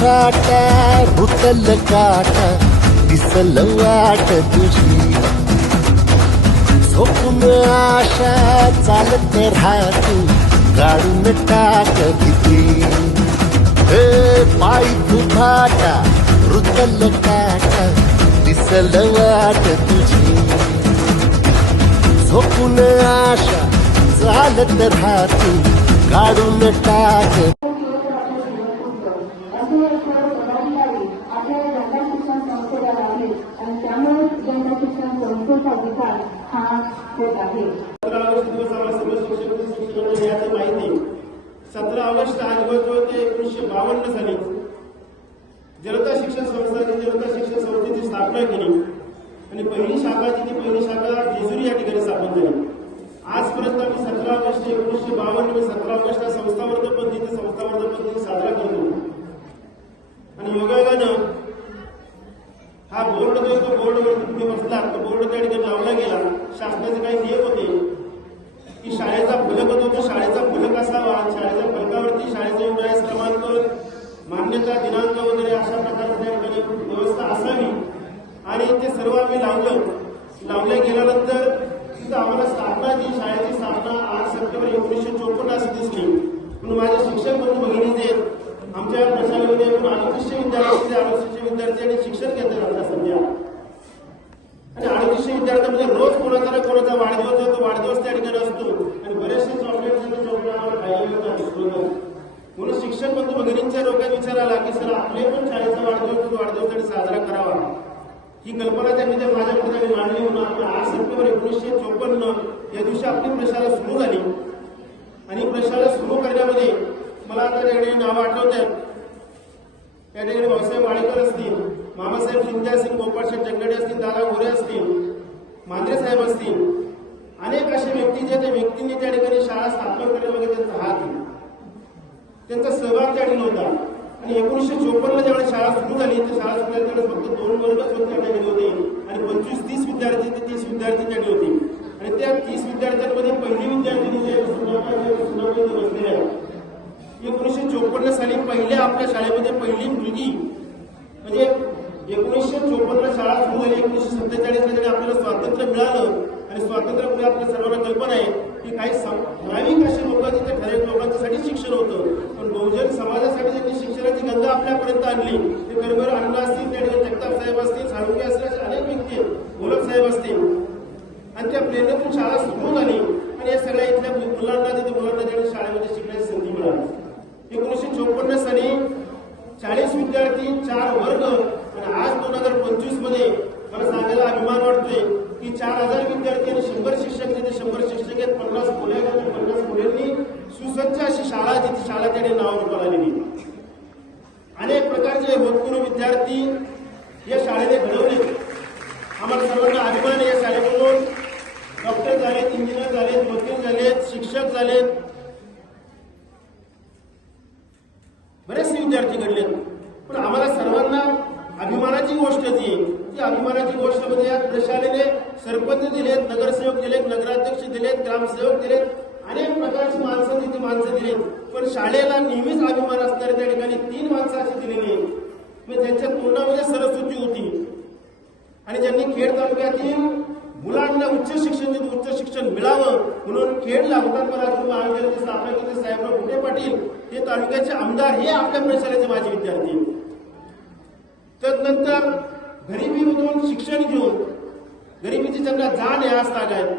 पाय फुफाटा भुतल काटा दिसल वाट तुझी. झोपून आशा चालत राहतू गाडून टाक किती. हे पाय फुफाटा रुतल काटा दिसल वाट तुझी. झोपून आशा चालत राहतू काढून टाक असे एक पदाधिकारी आपल्या जनता शिक्षण संस्थेला लागले आणि त्यामुळे जनता शिक्षण संस्थेचा विकास हा होत आहे सतरा ऑगस्ट दिवस आम्हाला सर्व शिक्षक शिक्षकांना याचं माहिती सतरा ऑगस्ट आज होतो ते एकोणीसशे बावन्न साली जनता शिक्षण संस्थाने जनता शिक्षण संस्थेची स्थापना केली. आणि पहिली शाखा जी ती पहिली शाखा जेजुरी या ठिकाणी स्थापन झाली. आजपर्यंत आम्ही सतरा ऑगस्ट एकोणीसशे बावन्न सतरा ऑगस्ट संस्थावर्धन पण तिथे संस्थावर्धन पण तिथे साजरा करतो. आणि योगायोगानं हा बोर्ड जो तो बोर्ड तुम्ही बसला तो बोर्ड त्या ठिकाणी लावला गेला. शासनाचे काही नियम होते की शाळेचा फलक होतो तो शाळे फलक असावा शाळेच्या फलकावरती शाळेचा युडायस क्रमांक मान्यता दिनांक वगैरे अशा प्रकारची त्या ठिकाणी व्यवस्था असावी आणि ते सर्व आम्ही लावलं लावल्या गेल्यानंतर तिथं आम्हाला स्थापना जी शाळेची स्थापना आठ सप्टेंबर एकोणीसशे चोपन्न अशी दिसली म्हणून माझे शिक्षक बंधू भगिनी जे आहेत, आमच्या प्रशालेमध्ये एकूण अडतीसशे विद्यार्थी अडतीसशे विद्यार्थी आणि शिक्षण घेतात आता सध्या. आणि अडतीसशे विद्यार्थ्यांमध्ये म्हणजे रोज कोणाचा ना कोणाचा वाढदिवस होतो वाढदिवस त्या ठिकाणी असतो. आणि बरेचसे चॉकलेट चॉकलेट आम्हाला खायला मिळतात म्हणून शिक्षण बंधू भगिनींच्या डोक्यात विचार की सर आपले पण शाळेचा वाढदिवस वाढदिवस आणि साजरा करावा. ही कल्पना त्यांनी त्या माझ्या पुढे मांडली म्हणून आपल्या आठ सप्टेंबर एकोणीसशे चोपन्न या दिवशी आपली प्रशाला सुरू झाली. आणि प्रशाला सुरू करण्यामध्ये मला आता त्या ठिकाणी नावं आठवत आहेत त्या ठिकाणी भाऊसाहेब वाडेकर असतील मामासाहेब शिंदे असतील गोपाळशेठ जंगडे असतील दादा गोरे असतील मांद्रे साहेब असतील. अनेक असे व्यक्ती जे त्या व्यक्तींनी त्या ठिकाणी शाळा स्थापन करण्यामध्ये त्यांचा हात त्यांचा सहभाग त्या ठिकाणी होता. आणि एकोणीसशे चोपन्न ज्यावेळेस शाळा सुरू झाली तर शाळा सुरू झाली फक्त दोन वर्गच होते त्या ठिकाणी होते. आणि पंचवीस तीस विद्यार्थी ते तीस विद्यार्थी त्या ठिकाणी होते. आणि त्या तीस विद्यार्थ्यांमध्ये पहिली विद्यार्थिनी जे सुनापा आहे बसलेल्या एकोणीसशे चोपन्न साली पहिल्या आपल्या शाळेमध्ये पहिली मुलगी म्हणजे एकोणीसशे चोपन्न शाळा सुरू झाली एकोणीसशे सत्तेचाळीस ला ज्यावेळी आपल्याला स्वातंत्र्य मिळालं आणि स्वातंत्र्यामुळे आपल्या सर्वांना कल्पना आहे की काही ठराविक असे लोक तिथे ठराविक लोकांसाठी शिक्षण होतं. पण बहुजन समाजासाठी ज्यांनी शिक्षणाची गंगा आपल्यापर्यंत आणली ते गरबर अण्णा असतील त्या ठिकाणी जगताप साहेब असतील साळुंगे असतील असे अनेक व्यक्ती आहेत गोलक साहेब असतील. आणि त्या प्रेरणेतून शाळा सुरू झाली आणि या सगळ्या इथल्या मुलांना तिथे मुलांना त्या शाळेमध्ये शिकण्याची संधी मिळाली. एकोणीसशे चोपन्न साली चाळीस विद्यार्थी चार वर्ग आणि आज दोन हजार पंचवीसमध्ये मला सांगायला अभिमान वाटतोय की चार हजार विद्यार्थी आणि शंभर शिक्षक तिथे शंभर शिक्षक आहेत पन्नास मुले आहेत आणि पन्नास खोल्यांनी सुसज्ज अशी शाळा जिथे शाळा त्याने नाव रूपाला आलेली अनेक प्रकारचे होतकुरू विद्यार्थी या शाळेने घडवले. आम्हाला सर्वांना अभिमान आहे या शाळेकडून डॉक्टर झालेत इंजिनियर झालेत वकील झालेत शिक्षक झालेत. बरेचसे विद्यार्थी घडलेत. पण आम्हाला सर्वांना अभिमानाची गोष्ट जी ती अभिमानाची गोष्ट म्हणजे या प्रशालेने सरपंच दिलेत नगरसेवक दिलेत नगराध्यक्ष दिलेत ग्रामसेवक दिलेत अनेक प्रकारची माणसं तिथे माणसं दिलेत. पण शाळेला नेहमीच अभिमान असणारे त्या ठिकाणी तीन माणसं अशी दिलेली आहेत. त्यांच्या तोंडामध्ये सरस्वती होती. आणि ज्यांनी खेड तालुक्यातील मुलांना उच्च शिक्षण जिथे उच्च शिक्षण मिळावं म्हणून खेडला लागतात महाविद्यालयाची स्थापना केली साहेबराव गुटे पाटील हे तालुक्याचे आमदार हे आपल्या प्रशालेचे माजी विद्यार्थी. त्यानंतर तदनंतर गरिबीमधून शिक्षण घेऊन गरिबीची ज्यांना जाण हे आज तागायत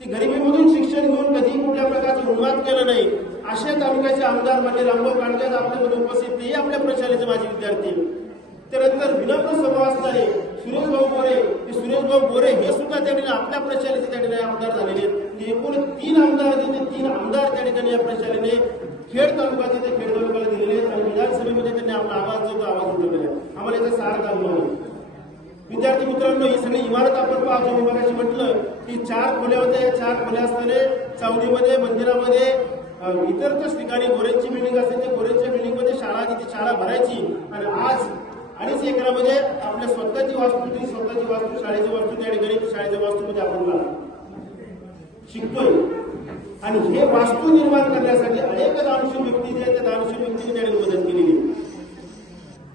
ती गरिबीमधून शिक्षण घेऊन कधी कुठल्या प्रकारचं उन्माद केलं नाही. अशा तालुक्याचे आमदार म्हणजे रामभाऊ कांडगे आपल्यामध्ये उपस्थित नाही आपल्या प्रशालेचे माजी विद्यार्थी. त्यानंतर विनम्र स्वभाव असणारे सुरेश भाऊ गोरे हे सुरेश भाऊ गोरे हे सुद्धा त्या ठिकाणी आपल्या प्रशालेचे त्या ठिकाणी आमदार झालेले आहेत. एकूण तीन आमदार आहेत, ते तीन आमदार त्या ठिकाणी या प्रशालेने खेड तालुक्याचे ते खेड तालुक्याला दिलेले आहेत आणि विधानसभेमध्ये त्यांनी आपला आवाज जो आवाज उठवलेला आहे. आम्हाला याचा सारा अनुभव आहे. विद्यार्थी मित्रांनो ही सगळी इमारत आपण पाहतो. मी मगाशी म्हटलं की चार खोल्या होत्या. या चार खोल्या असताना चावडीमध्ये मंदिरामध्ये इतर इतरच ठिकाणी गोरेंची बिल्डिंग असेल. ते गोरेंच्या बिल्डिंगमध्ये शाळा तिथे शाळा भरायची. आणि आज अडीच एकरामध्ये आपल्या स्वतःची वास्तू ती स्वतःची वास्तू शाळेची वास्तू त्या ठिकाणी शाळेच्या वास्तूमध्ये आपण शिकतोय. आणि हे वास्तू निर्माण करण्यासाठी अनेक दानशूर व्यक्ती जे आहेत त्या दानशूर व्यक्तीने त्याने मदत केलेली आहे.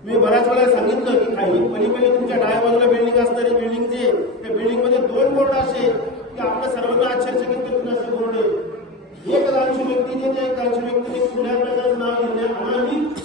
मी बऱ्याच वेळा सांगितलं की काही पलीकडे तुमच्या डाव्या बाजूला बिल्डिंग असणारी बिल्डिंग जे त्या बिल्डिंगमध्ये दोन बोर्ड असे की आपल्या सर्वांना आश्चर्यचकित करतील असे बोर्ड आहे एक दानशूर व्यक्तीने ते एक दानशूर व्यक्तीने कुठल्या प्रकारचं नाव दिले अनामिक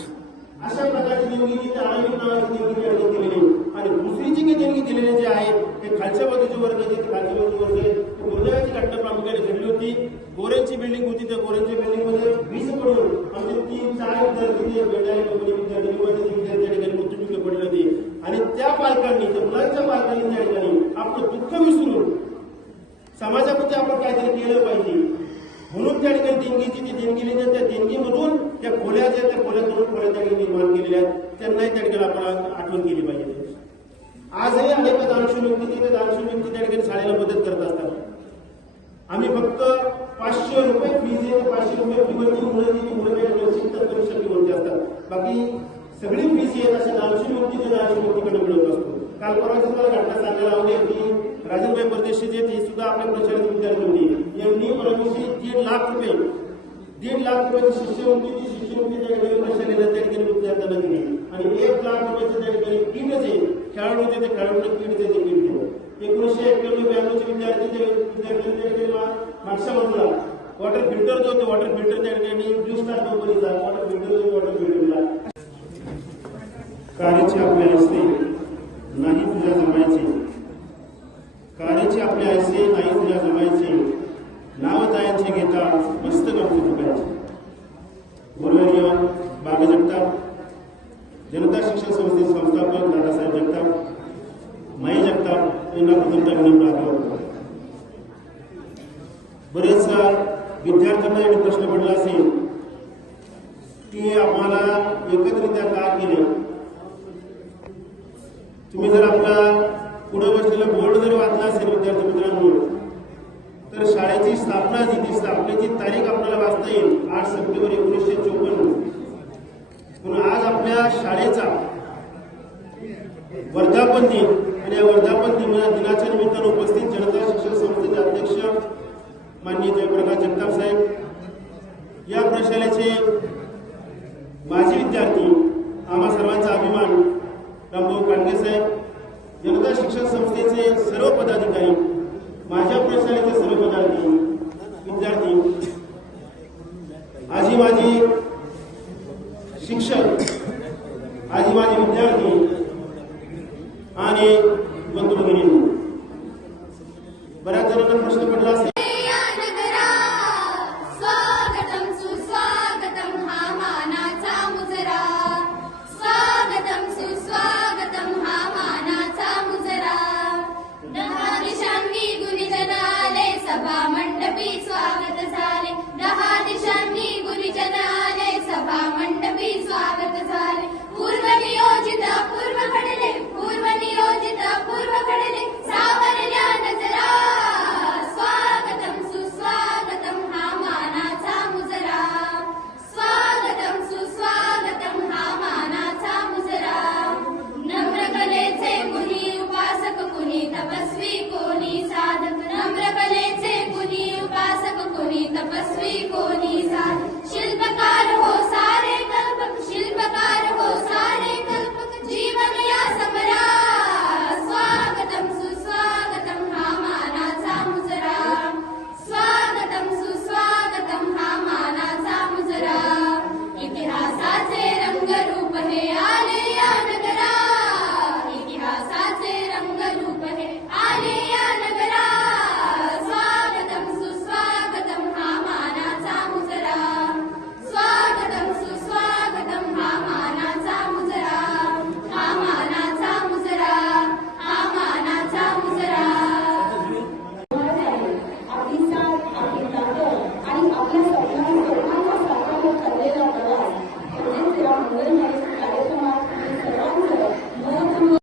अशा प्रकारची देणगी जी त्या अनामिक नावाची देणगी त्या ठिकाणी केलेली आहे. आणि दुसरी जी काही देणगी दिलेली जे आहे ते खालच्या बाजूचे वर्ग जे ते खालच्या बाजूचे वर्ग आहे ते दुर्दैवाची घटना प्रामुख्याने घडली होती गोरेंची बिल्डिंग होती त्या गोरेंच्या बिल्डिंगमध्ये वीज पडून आमचे तीन चार विद्यार्थी जे बेटाळी कंपनी विद्यार्थी निवासी विद्यार्थी त्या ठिकाणी मृत्यूमुखी पडले होते आणि त्या पालकांनी त्या मुलांच्या त्या ठिकाणी आपलं दुःख विसरून समाजामध्ये आपण काहीतरी केलं पाहिजे. म्हणून त्या ठिकाणी देणगीची जी देणगी त्या देणगीमधून त्या खोल्या ज्या त्या खोल्या दोन खोल्या त्या ठिकाणी निर्माण केलेल्या आहेत. त्यांनाही त्या ठिकाणी आपण आठवण केली पाहिजे. आजही अनेक दानशूर व्यक्ती तिथे दानशूर व्यक्ती त्या ठिकाणी शाळेला मदत करत असतात. आम्ही फक्त पाचशे रुपये फीज आहे पाचशे रुपये फीवरती मुलं जी मुलं त्या ठिकाणी शिकतात असतात. बाकी सगळी फीज जी आहेत अशा दानशूर व्यक्ती ते दानशूर व्यक्तीकडे मिळत असतो काल परवा तुम्हाला घटना सांगायला आवडेल की राजनभाई परदेशी जे ते सुद्धा आपल्या प्रशालेचे विद्यार्थी होती. यांनी परमेशी दीड लाख रुपये दीड लाख रुपयाची शिष्यवृत्ती ती शिष्यवृत्ती त्या ठिकाणी प्रशालेला त्या ठिकाणी विद्यार्थ्यांना दिली आणि एक लाख रुपयाची त्या ठिकाणी किट जे खेळाडू होते ते खेळाडूंना किट ते किट दिलं. एकोणीसशे एक्क्याण्णव ब्याण्णवचे विद्यार्थी जे विद्यार्थी त्या ठिकाणी मागच्या बाजूला वॉटर फिल्टर जो होते वॉटर फिल्टर त्या ठिकाणी ब्लू स्टार कंपनीचा वॉटर फिल्टर जो वॉटर फिल्टरला दिला. आपल्या असते नाही तुझ्या जमायचे. कार्याचे आपले ऐसे नाही तुझ्या जमायचे. नाव घेता मस्त गमती तुकायचे गुरुवर्य बाबा जगताप. जनता शिक्षण संस्थेचे संस्थापक दादासाहेब जगताप. माई जगताप यांना प्रथमतः म्हणून आग्रह करतो. विद्यार्थ्यांना एक प्रश्न पडला असेल की आम्हाला एकत्रित्या का केले तुम्ही जर आपला पुढे बसलेला बोर्ड जर वाचला असेल विद्यार्थी मित्रांनो तर शाळेची स्थापना जी ती स्थापनेची तारीख आपल्याला वाचता येईल आठ सप्टेंबर एकोणीसशे चोपन्न पण आज आपल्या शाळेचा वर्धापन दिन आणि या वर्धापन दिन दिनाच्या निमित्तानं उपस्थित जनता शिक्षण संस्थेचे अध्यक्ष माननीय जयप्रकाश जगताप साहेब या प्रशालेचे माजी विद्यार्थी आम्हा सर्वांचा अभिमान रामभाऊ जनता शिक्षण संस्थेचे सर्व पदाधिकारी माझ्या प्रशालेचे सर्व पदाधिकारी विद्यार्थी आजी माझी शिक्षक आजी माझे विद्यार्थी आणि बंधू भगिनी. बऱ्याच जणांना प्रश्न पडला असेल Nikoni